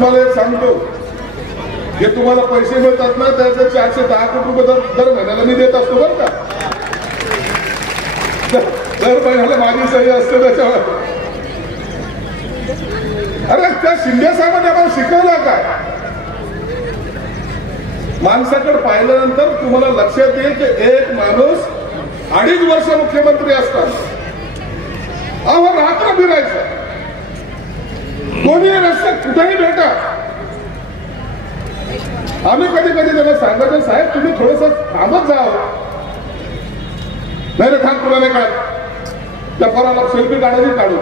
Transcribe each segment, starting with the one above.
तुम्हाला एक सांगतो. जे तुम्हाला पैसे मिळतात ना त्याचे चारशे दहा कोटी रुपये दर महिन्याला मी देत असतो बरं का? दर- महिन्याला माझी सही असते त्याच्यावर. अरे त्या शिंदे साहेबांनी आम्हाला शिकवला काय? माणसाकडे पाहिल्यानंतर तुम्हाला लक्षात येईल की एक माणूस अडीच वर्ष मुख्यमंत्री असतात. अहो रात्र फिरायचं. कोणी कुठेही भेटा. आम्ही कधी कधी त्यांना सांगायचं साहेब तुम्ही थोडस थांबत जा. नाही रे थांब तुला नाही काय त्या पोराला सेल्फी काढायची काढू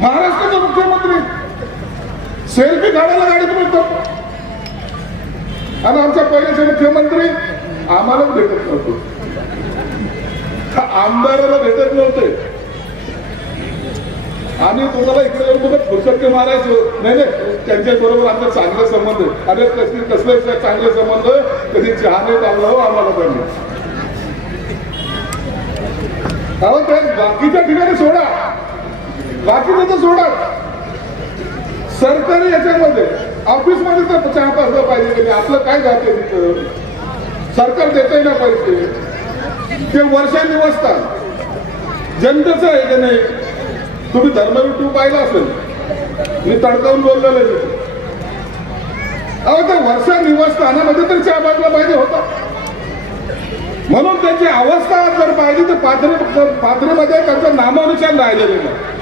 महाराष्ट्राचा मुख्यमंत्री. सेल्फी काढायला गाडीत मिळतो आणि आमच्या पहिल्याचे मुख्यमंत्री आम्हालाच भेटत नव्हते. आमदाराला भेटत नव्हते. आम्ही तुम्हाला इकडे येऊन तुम्हाला फुरसटके मारायचो. नाही नाही त्यांच्याबरोबर आमचा चांगला संबंध आहे. अरे कसले कसले चांगले संबंध? कधी चहाने चाललं हो आम्हाला त्यांनी. अहो त्या बाकीच्या ठिकाणी सोडा. बाकीचं तर सोडा. सरकारी याच्यामध्ये ऑफिसमध्ये तर चहा पाजलं पाहिजे की आपलं काय जाते तिथं? सरकार देतही ना पैसे. ते वर्षांनी जनतेचं आहे की नाही? तुम्ही धर्मविटू पाहिला असेल मी तडकावून बोललेलो आहे. अहो त्या वर्षा निवासस्थानामध्ये तर चहा बाजला पाहिजे होता. म्हणून त्याची अवस्था जर पाहिली तर पाथरी पाथरीमध्ये त्यांचा नामानुसार राहिलेलं नाही.